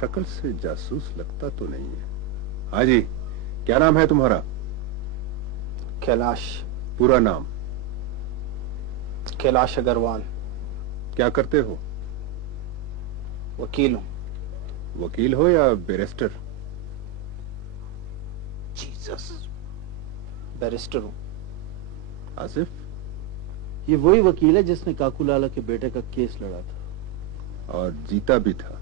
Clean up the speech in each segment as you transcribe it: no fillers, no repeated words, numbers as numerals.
शक्ल से जासूस लगता तो नहीं है। हाँ जी, क्या नाम है तुम्हारा? कैलाश। पूरा नाम? कैलाश अग्रवाल। क्या करते हो? वकील हूं। वकील हो या बैरिस्टर? जीसस, बैरिस्टर हूं। आसिफ? ये वही वकील है जिसने काकूलाला के बेटे का केस लड़ा था और जीता भी था।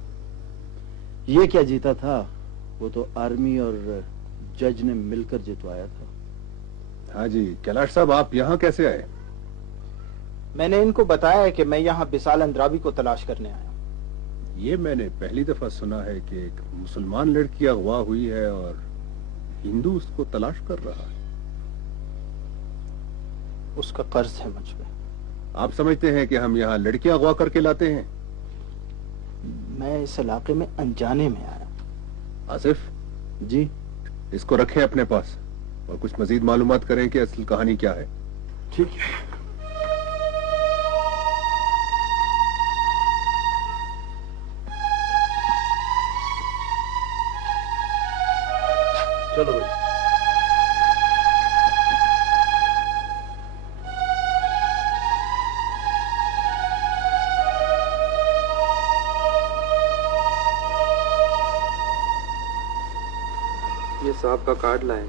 ये क्या जीता था, वो तो आर्मी और जज ने मिलकर जितवाया था। हाँ जी, कैलाश साहब आप यहाँ कैसे आए? मैंने इनको बताया कि मैं यहाँ बिसाल अंद्राबी को तलाश करने आया। ये मैंने पहली दफा सुना है कि एक मुसलमान लड़की अगवा हुई है और हिंदू उसको तलाश कर रहा है। उसका कर्ज है मुझ पे। आप समझते हैं कि हम यहाँ लड़कियां अगवा करके लाते हैं? मैं इस इलाके में अनजाने में आया। आसिफ जी? इसको रखें अपने पास और कुछ मजीद मालूमात करें कि असल कहानी क्या है। ठीक है। चलो भाई। ये साहब का कार्ड लाए।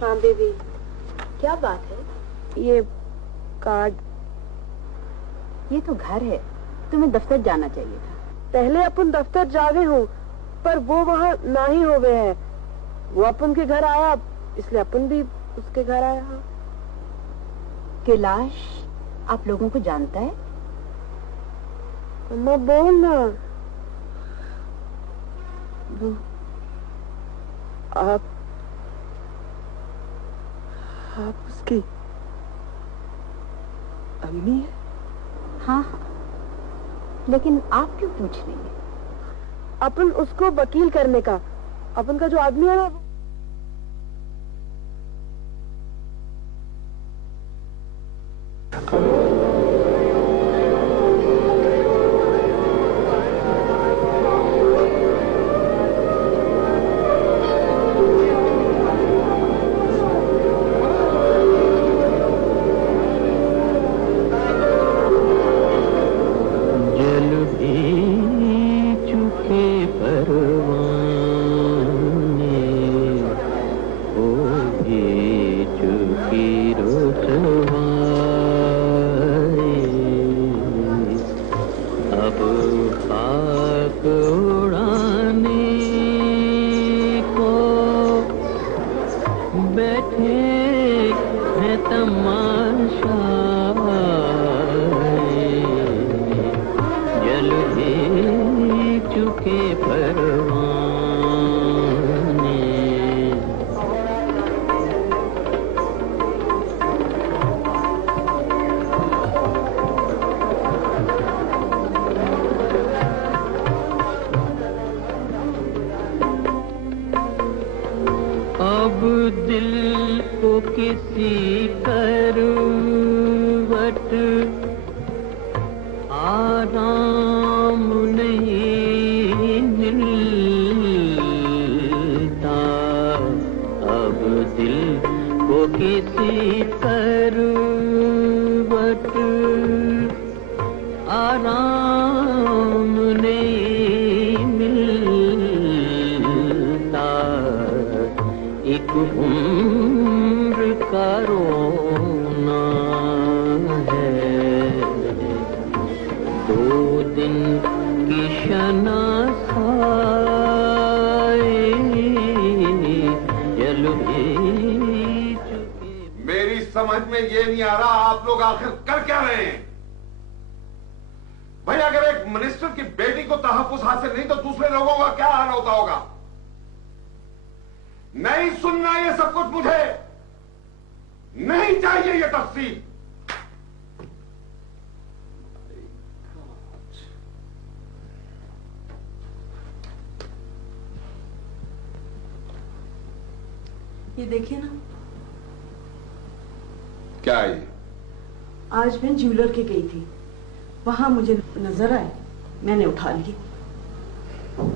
हाँ बेबी, क्या बात है? ये कार्ड, ये तो घर है, तुम्हें दफ्तर जाना चाहिए था। पहले अपन दफ्तर जावे हो, पर वो वहाँ ना ही हो गए है। वो अपन के घर आया, इसलिए अपन भी उसके घर आया। हाँ। कैलाश आप लोगों को जानता है? अम्मा बोल ना। आप उसकी अम्मी है? हाँ, लेकिन आप क्यों पूछ रही हैं? अपन उसको वकील करने का, अपन का जो आदमी है ना, समझ में ये नहीं आ रहा आप लोग आखिर कर क्या रहे हैं? भाई अगर एक मिनिस्टर की बेटी को तहफ्फुज हासिल नहीं तो दूसरे लोगों का क्या हाल होता होगा? नहीं सुनना ये सब कुछ, मुझे नहीं चाहिए ये तफसील। ये देखिए ना। क्या है ये? आज मैं ज्वेलर के गई थी, वहां मुझे नजर आए मैंने उठा लिए।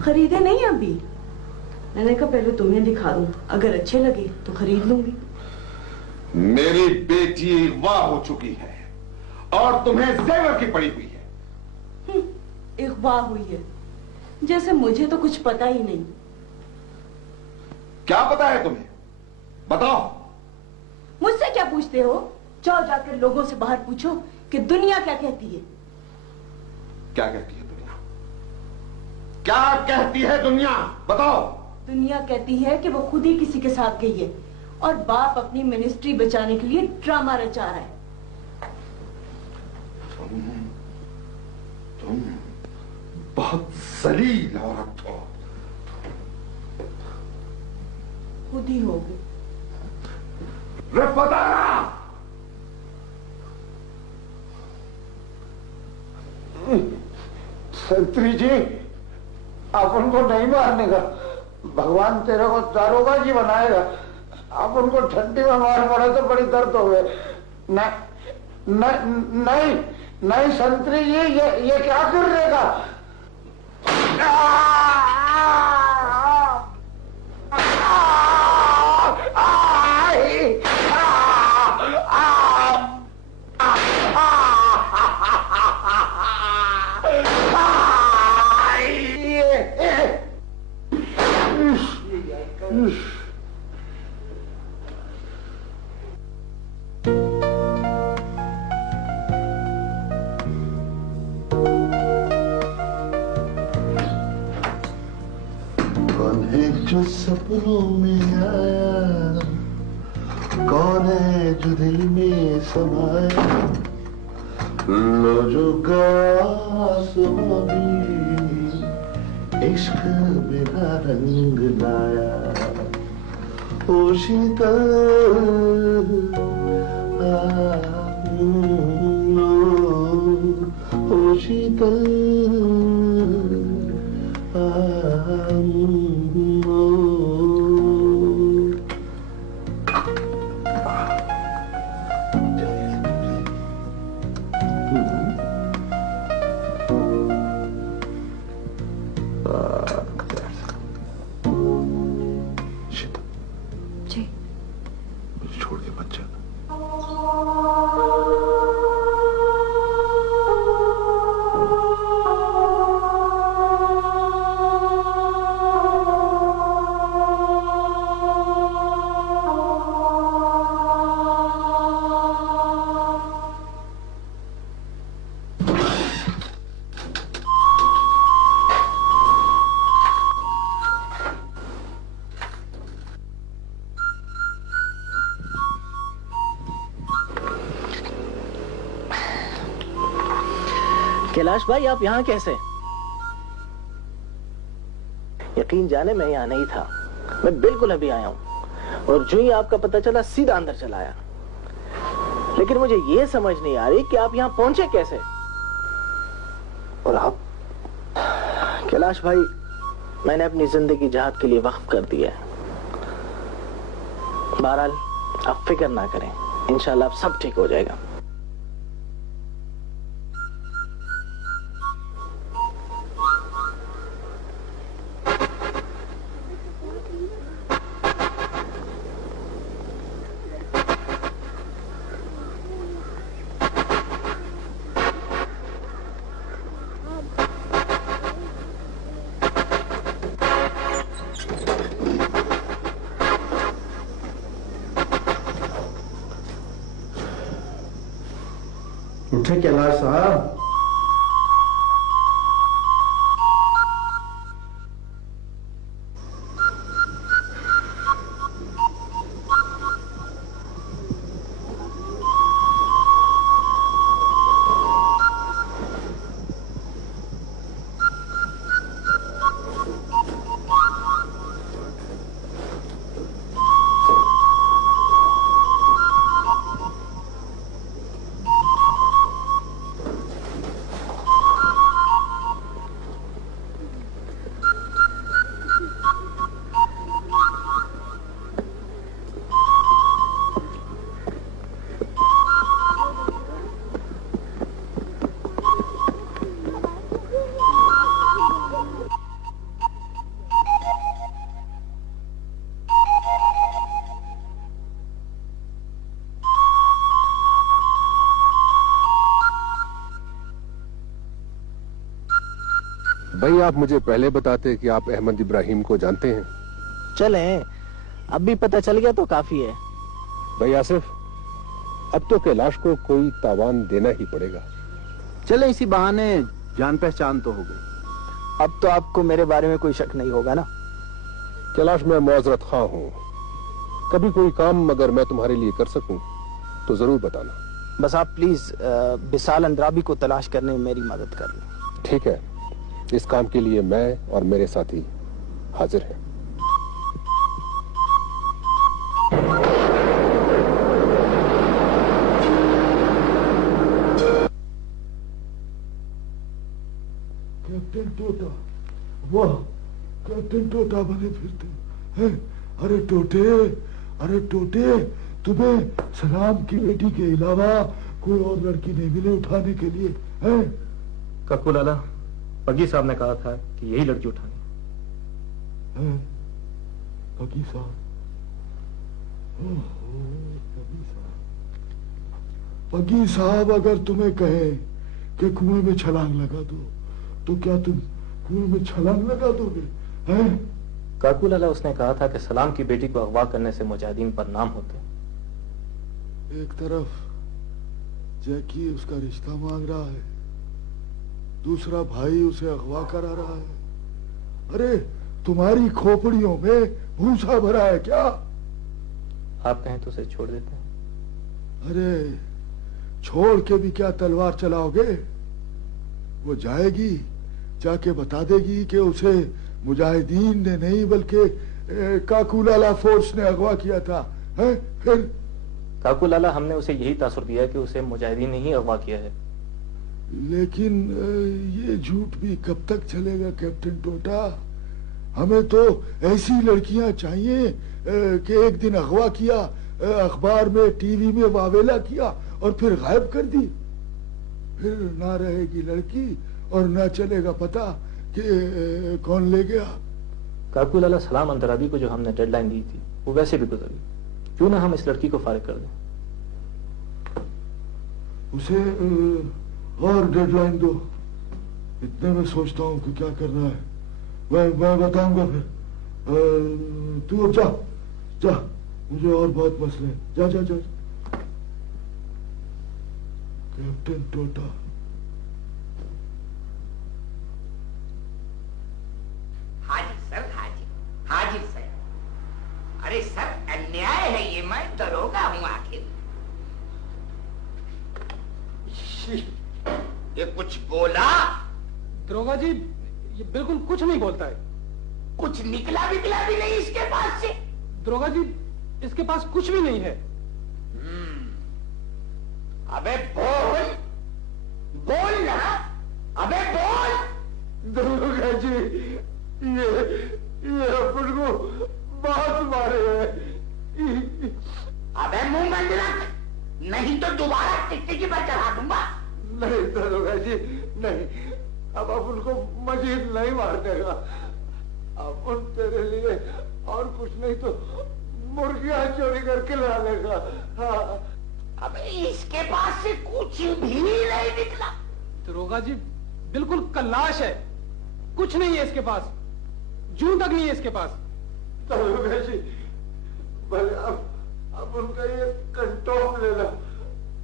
खरीदे नहीं अभी। मैंने कहा पहले तुम्हें दिखा दूं, अगर अच्छे लगे तो खरीद लूंगी। मेरी बेटी अगवा हो चुकी है और तुम्हें जेवर की पड़ी हुई है। अगवा हुई है, जैसे मुझे तो कुछ पता ही नहीं। क्या पता है तुम्हें? बताओ। मुझसे क्या पूछते हो? जाओ जाकर लोगों से बाहर पूछो कि दुनिया क्या कहती है। क्या कहती है दुनिया? क्या कहती है दुनिया? बताओ। दुनिया कहती है कि वो खुद ही किसी के साथ गई है और बाप अपनी मिनिस्ट्री बचाने के लिए ड्रामा रचा रहा है। तुम बहुत जलील औरत हो। खुद ही हो गई। बताना। संतरी जी, आप उनको नहीं मारने का। भगवान तेरे को दारोगा जी बनाएगा। आप उनको ठंडी में मार पड़े तो बड़ी दर्द हो गए। नहीं नहीं संतरी जी, ये क्या कर रहेगा? जो सपनों में आया, कौन है जो दिल में समाया, लो जो आसमां भी इश्क मेरा रंग लाया। ओ शीतल ओ शीतल कैलाश भाई, आप यहाँ कैसे? यकीन जाने मैं यहाँ नहीं था। मैं बिल्कुल अभी आया हूँ और जो ही आपका पता चला सीधा अंदर चला आया। लेकिन मुझे ये समझ नहीं आ रही कि आप यहाँ पहुंचे कैसे। और आप? कैलाश भाई, मैंने अपनी जिंदगी जहाद के लिए वक्फ कर दी है। बहरहाल आप फिक्र ना करें, इंशाल्लाह अब सब ठीक हो जाएगा। उठे कैलाश साहब। भाई आप मुझे पहले बताते कि आप अहमद इब्राहिम को जानते हैं। चले, अब भी पता चल गया तो काफी है। भाई आसिफ, अब तो कैलाश को कोई तावान देना ही पड़ेगा। चले इसी बहाने जान पहचान तो हो गई। अब तो आपको मेरे बारे में कोई शक नहीं होगा ना? कैलाश, मैं मुआजरत खां हूँ। कभी कोई काम अगर मैं तुम्हारे लिए कर सकूं तो जरूर बताना। बस आप प्लीज विशाल अंद्राबी को तलाश करने में मेरी मदद कर लें। ठीक है, इस काम के लिए मैं और मेरे साथी हाजिर हैं। कैप्टन टोटा, वाह, कैप्टन टोटा बने फिरते हैं। अरे टोटे, तुम्हें सलाम की बेटी के अलावा कोई और लड़की नहीं मिले उठाने के लिए? है काकू लाला, पगी साहब ने कहा था कि यही लड़की उठानी है। पगी साहब, पगी साहब अगर तुम्हें कहे कि कुएं में छलांग लगा दो तो क्या तुम कुएं में छलांग लगा दोगे? हैं? काकू लाला, उसने कहा था कि सलाम की बेटी को अगवा करने से मुजाहिदीन पर नाम होते। एक तरफ जैकी उसका रिश्ता मांग रहा है, दूसरा भाई उसे अगवा करा रहा है। अरे तुम्हारी खोपड़ियों में भूसा भरा है क्या? आप कहें तो उसे छोड़ देते हैं। अरे छोड़ के भी क्या तलवार चलाओगे? वो जाएगी, जाके बता देगी कि उसे मुजाहिदीन ने नहीं बल्कि काकूलाला फोर्स ने अगवा किया था। है? फिर काकू लाला, हमने उसे यही तासुर दिया कि उसे मुजाहिदीन ने ही अगवा किया है। लेकिन ये झूठ भी कब तक चलेगा कैप्टन टोटा? हमें तो ऐसी लड़कियां चाहिए कि एक दिन अगवा किया, अखबार में टीवी में वावेला किया और फिर गायब कर दी। फिर ना रहेगी लड़की और ना चलेगा पता कि कौन ले गया। काकू लाला, सलाम अंतराबी को जो हमने डेडलाइन दी थी वो वैसे भी गुजर गई। क्यों ना हम इस लड़की को फारिग कर दें? उसे और डेडलाइन दो। इतने में सोचता हूँ कि क्या करना है। मैं बताऊंगा फिर। तू अब जा, मुझे और बहुत मसले हैं। जा। कैप्टन टोटा, हाजिर सर। अरे सर, अन्याय है ये, मैं दरोगा हूं आखिर। ये कुछ बोला? दरोगा जी, ये बिल्कुल कुछ नहीं बोलता है। कुछ निकला भी नहीं इसके पास से? दरोगा जी, इसके पास कुछ भी नहीं है। अबे बोल ना, अबे बोल। दरोगा जी, ये अपन को बहुत मारे हैं। अबे मुंह बंद रख, नहीं तो दोबारा टिकटिकी पर चढ़ा दूंगा। नहीं दरोगा जी, नहीं, अब अपन को मजीद नहीं मार देगा। अपन तेरे लिए और कुछ नहीं तो मुर्गियां चोरी करके ला लेगा। हाँ। अबे इसके पास से कुछ भी नहीं निकला। दरोगा जी, बिल्कुल कल्लाश है, कुछ नहीं है इसके पास, जूं तक नहीं है इसके पास। दरोगा जी, भले अब उनका ये कंटोप ले लो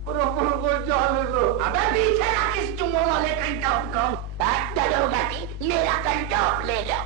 और अपन को जाने दो। अबे पीछे ना किस चुंगों वाले कंटोप को। दरोगा जी, मेरा कंटोप ले लो।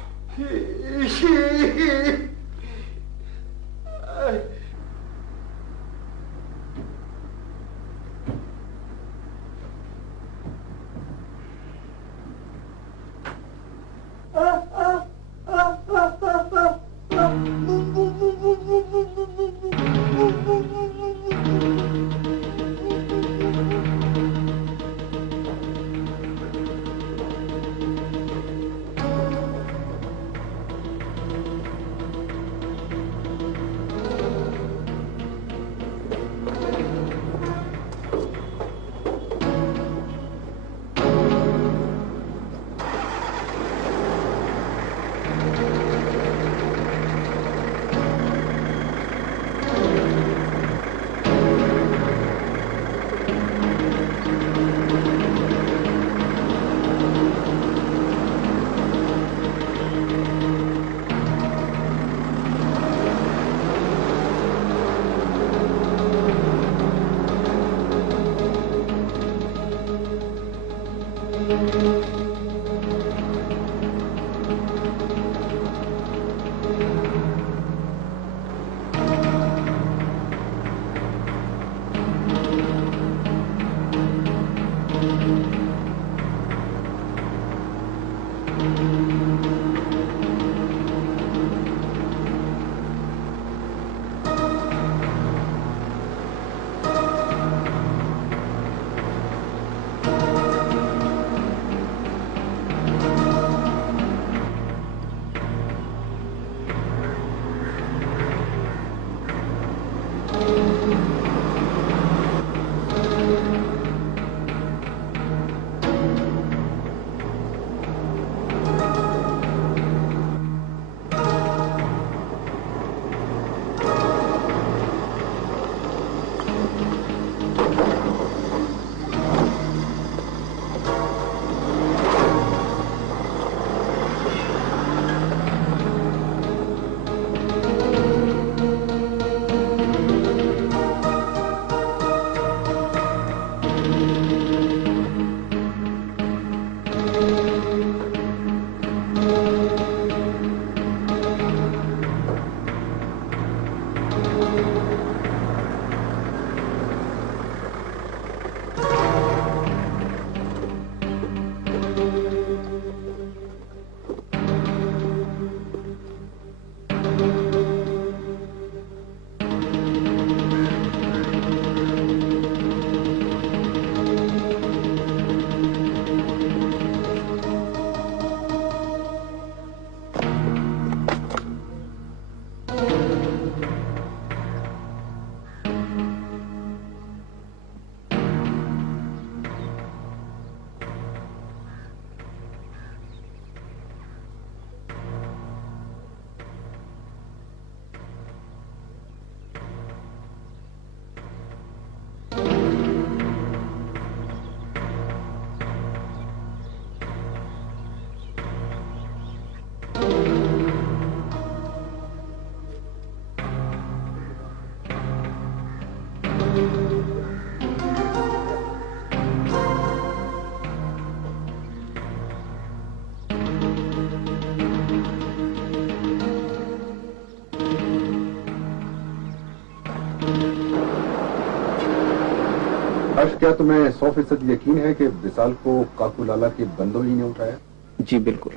क्या तुम्हें 100% यकीन है कि विशाल को काकूलाला के बंदों ही ने उठाया? जी बिल्कुल।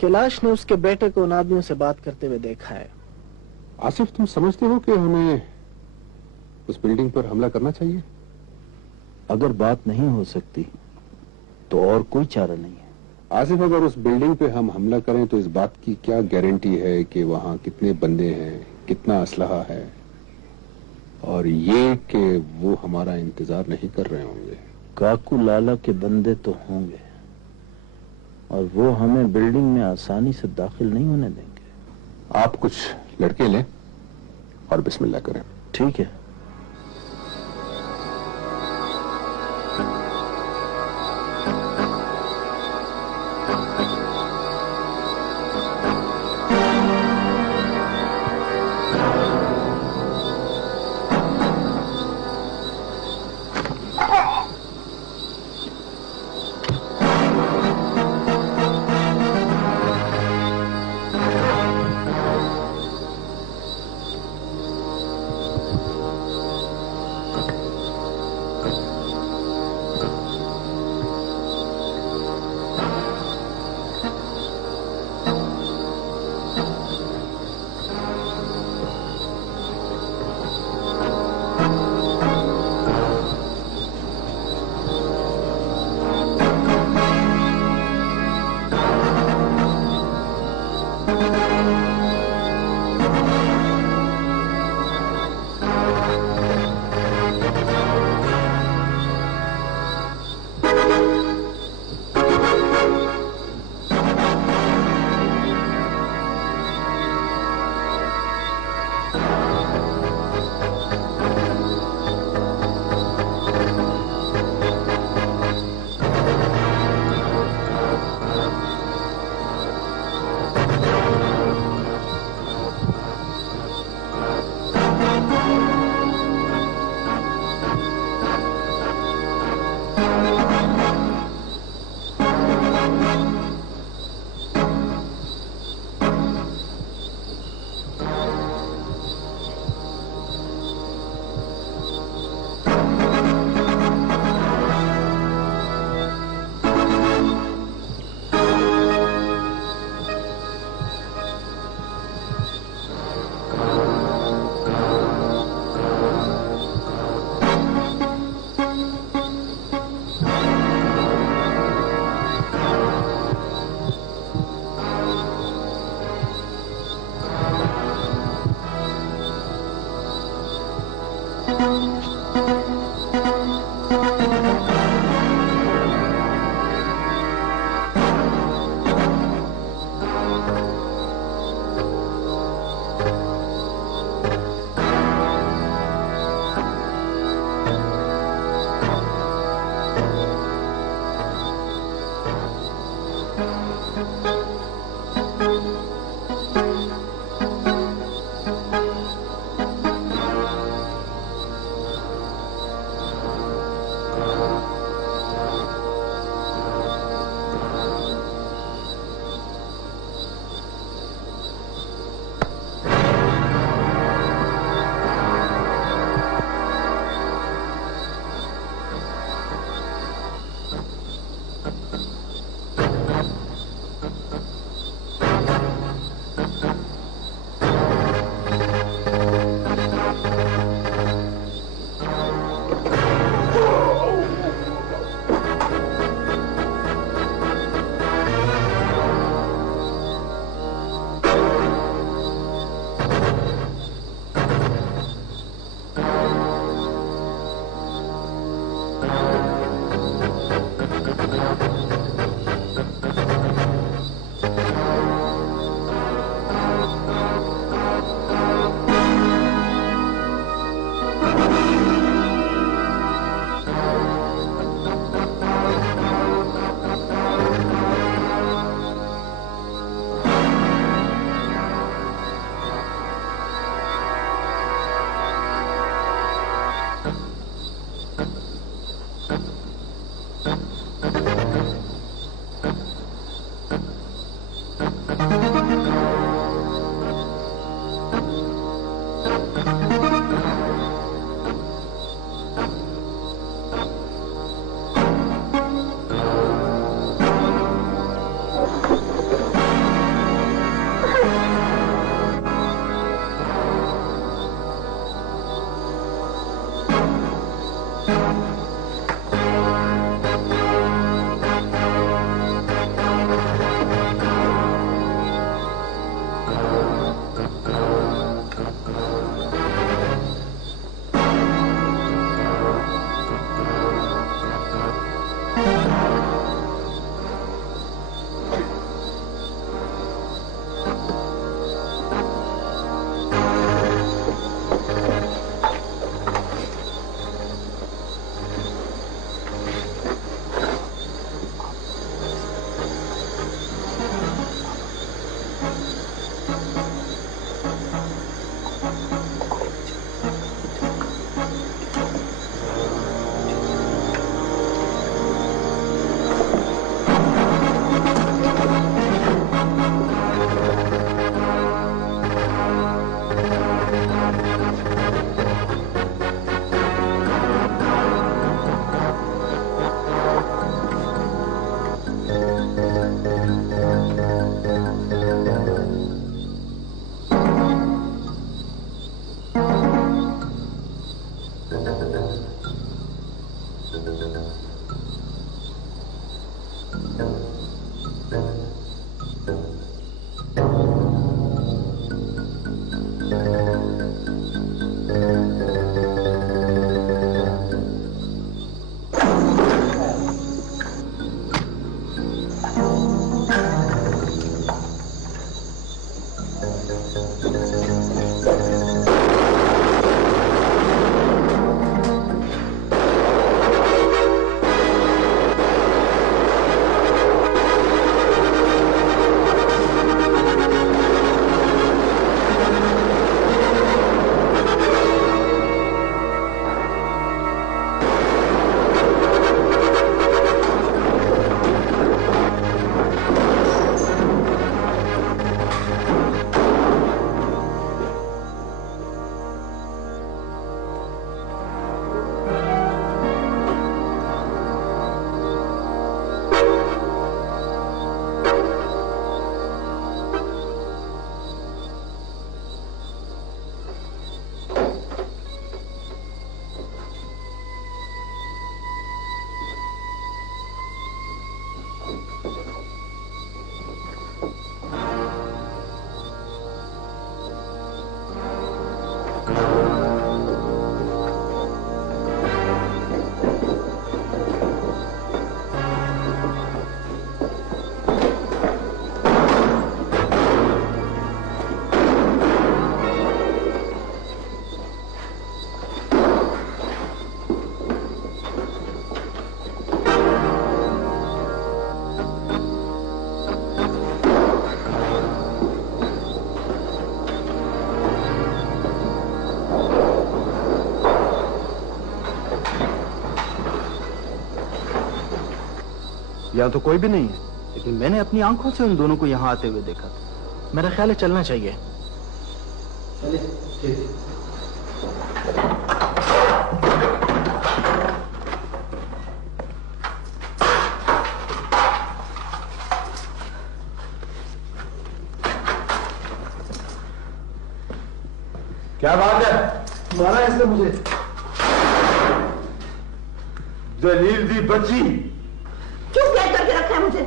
कैलाश ने उसके बेटे को उन आदमियों से बात करते हुए देखा है। आसिफ, तुम समझते हो कि हमें उस बिल्डिंग पर हमला करना चाहिए? अगर बात नहीं हो सकती तो और कोई चारा नहीं है। आसिफ, अगर उस बिल्डिंग पे हम हमला करें तो इस बात की क्या गारंटी है कि वहां कितने बंदे हैं, कितना असलहा है, और ये कि वो हमारा इंतजार नहीं कर रहे होंगे? काकूलाला के बंदे तो होंगे और वो हमें बिल्डिंग में आसानी से दाखिल नहीं होने देंगे। आप कुछ लड़के लें और बिस्मिल्लाह करें। ठीक है। यहाँ तो कोई भी नहीं है, लेकिन मैंने अपनी आंखों से उन दोनों को यहाँ आते हुए देखा था। मेरा ख्याल है चलना चाहिए। क्या बात है? मारा इसने मुझे। दलील दी बच्ची, क्यों कैद करके रखा है मुझे?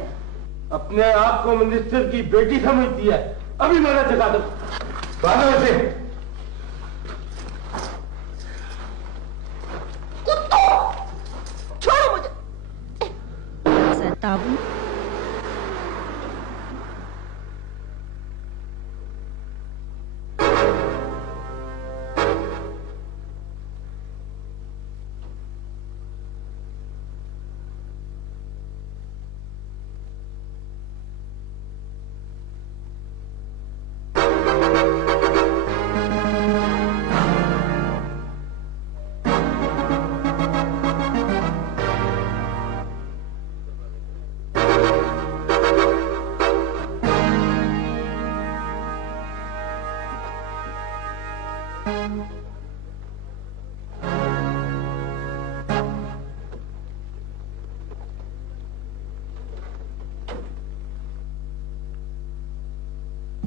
अपने आप को मिनिस्टर की बेटी समझती है। अभी मैंने जगा दो। बांधो इसे। कुत्तों, छोड़ो मुझे। सताबू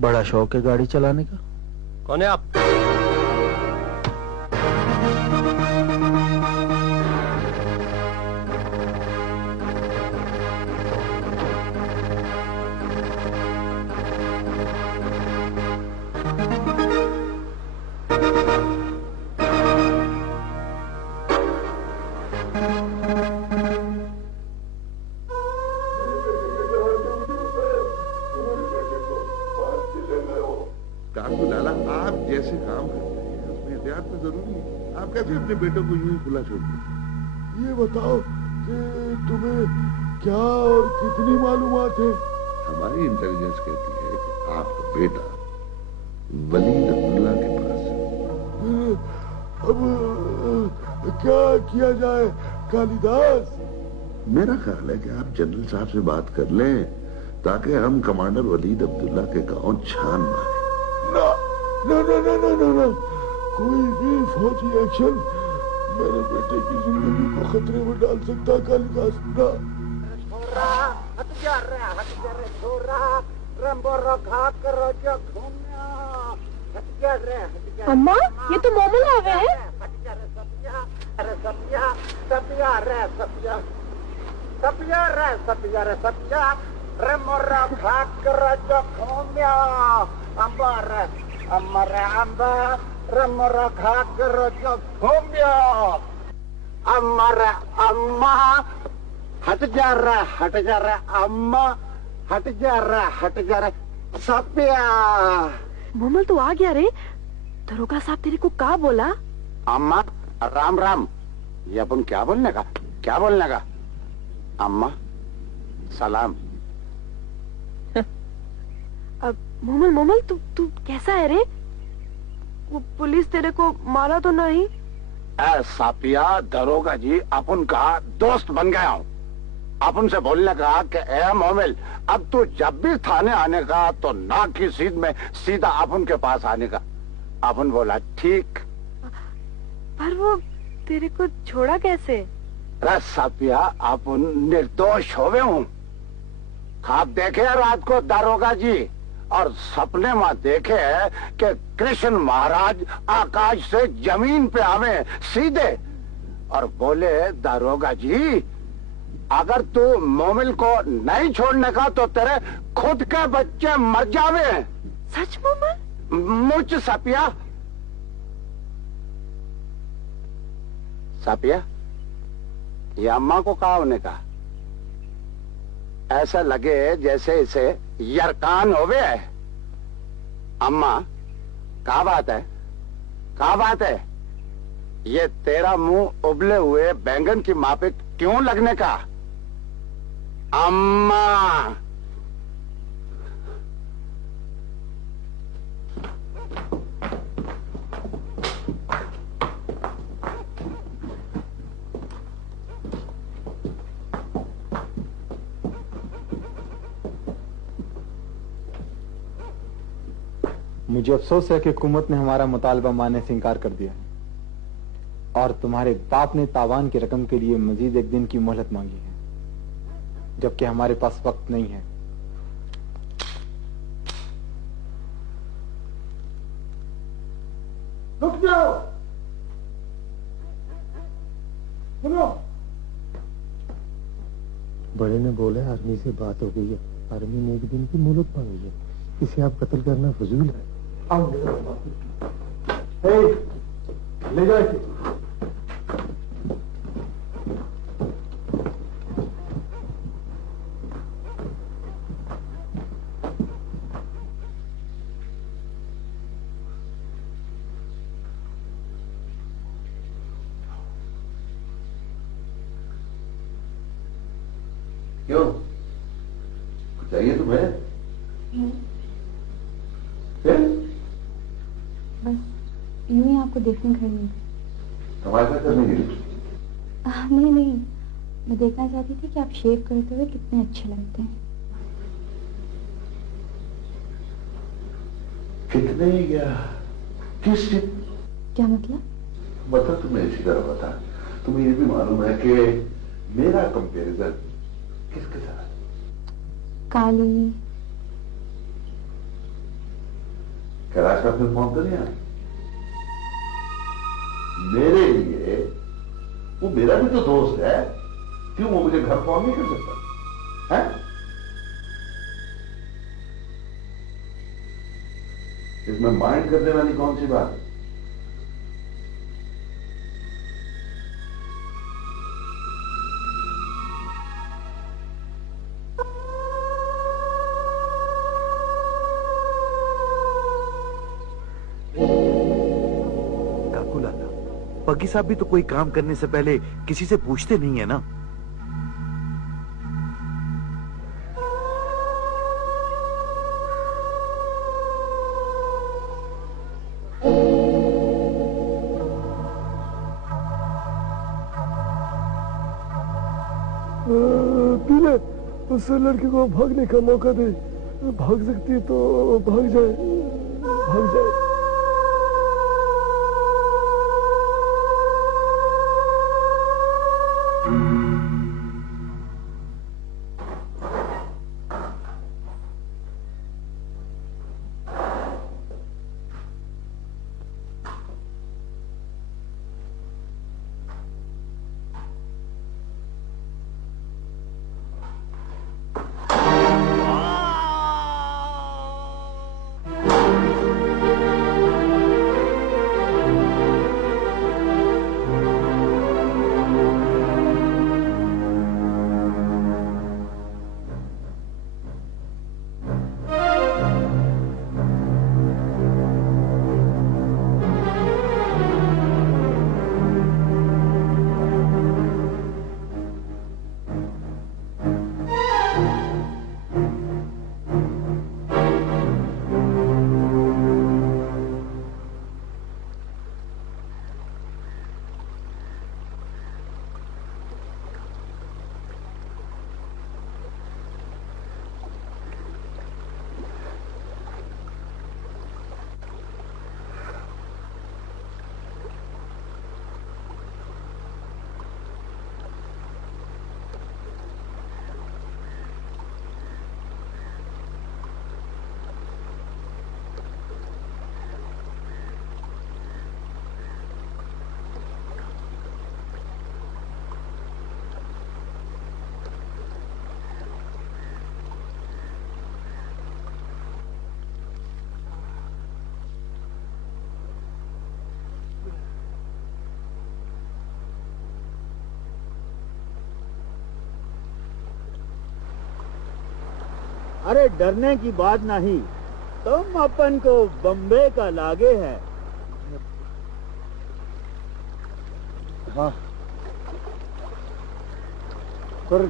बड़ा शौक है गाड़ी चलाने का। कौन है आप? एहतियात तो जरूरी है। आप कैसे अपने बेटे को यूं ही खुला छोड़ दें? ये बताओ कि तुम्हें क्या और कितनी मालूमात है? हमारी इंटेलिजेंस कहती है कि आपका बेटा वलीद अब्दुल्ला के पास है। अब क्या किया जाए कालिदास? मेरा ख्याल है कि आप जनरल साहब से बात कर लें ताकि हम कमांडर वलीद अब्दुल्ला के गांव छान मारें। ना ना ना ना ना ना ना, कोई भी फौजी एक्शन मेरे बेटे की जिंदगी को खतरे में डाल सकता है कालिदास। ना अम्मा, ये तो मोमल आ गए हैं। अम्मा हट जा रहा अम्मा, हट जा रहा सपिया। मोमल तो आ गया रे। दरोगा साहब तेरे को क्या बोला? अम्मा राम राम। ये अपन क्या बोलने का? अम्मा सलाम। अब मोमल तू कैसा है रे? वो पुलिस तेरे को मारा तो नहीं? सापिया दरोगा जी, अपन का दोस्त बन गया हूँ। अपन से बोलने का कि ए मोमिल, अब तू जब भी थाने आने का तो नाक की सीध में सीधा अपन के पास आने का। अपन बोला ठीक। पर वो तेरे को छोड़ा कैसे? अरे सापिया, अपन निर्दोष होवे हूँ। खाब देखे रात को दरोगा जी और सपने में देखे कि कृष्ण महाराज आकाश से जमीन पे आवे सीधे और बोले दरोगा जी, अगर तू मोमिल को नहीं छोड़ने का तो तेरे खुद के बच्चे मर जावे। सच मोमिल? मुझ सापिया ये अम्मा को कहा होने का? ऐसा लगे जैसे इसे यरकान होवे। अम्मा क्या बात है? ये तेरा मुंह उबले हुए बैंगन की मापे क्यों लगने का? अम्मा मुझे अफसोस है कि हुकूमत ने हमारा मुतालबा मानने से इनकार कर दिया है और तुम्हारे बाप ने तावान की रकम के लिए मजीद एक दिन की मोहलत मांगी है, जबकि हमारे पास वक्त नहीं है। रुक जाओ, सुनो। बड़े ने बोला आर्मी से बात हो गई है, आर्मी ने एक दिन की मोहलत मांगी है, इसे आप कत्ल करना फजूल है। ले जाओ इसे। क्यों? कुछ चाहिए तुम्हें? बस यूं ही आपको देखने खड़ी हूँ। तमाशा करने के लिए? नहीं, मैं देखना चाहती थी कि आप शेव करते हुए कितने अच्छे लगते हैं। कितने या किस? क्या मतलब? मतलब तुम्हें इसी तरह बता, तुम्हें ये भी मालूम है कि मेरा कंपैरिजन किसके साथ? काली। कैलाश का फिर फोन तो नहीं आया? मेरे लिए वो मेरा भी तो दोस्त है, क्यों वो मुझे घर फोन नहीं कर सकता है? इसमें माइंड करने वाली कौन सी बात है? पग्गी साहब भी तो कोई काम करने से पहले किसी से पूछते नहीं है ना। पीले उस लड़के को भागने का मौका दे, भाग सकती है तो भाग जाए, भाग जाए। अरे डरने की बात नहीं, तुम अपन को बम्बे का लागे है। हाँ, पर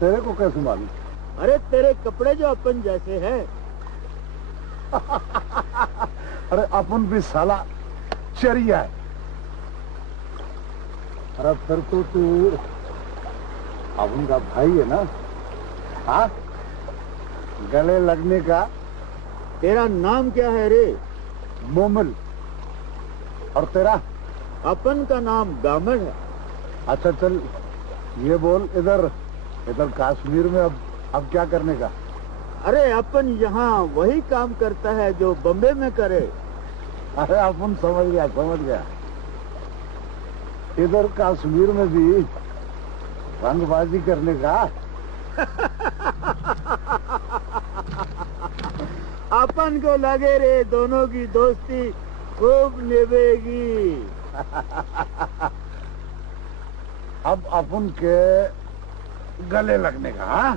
तेरे को कैसे मालूम? अरे तेरे कपड़े जो अपन जैसे हैं। अरे अपन भी साला चरिया है। अरे फिर तो तू अपन का भाई है ना? हाँ, गले लगने का। तेरा नाम क्या है रे? मोमिल। और तेरा? अपन का नाम गामड़ है। अच्छा चल ये बोल, इधर इधर कश्मीर में अब क्या करने का? अरे अपन यहाँ वही काम करता है जो बम्बे में करे। अरे अपन समझ गया। इधर कश्मीर में भी रंगबाजी करने का। अपन को लगे रे दोनों की दोस्ती खूब निभेगी। अब अपन के गले लगने का। हाँ?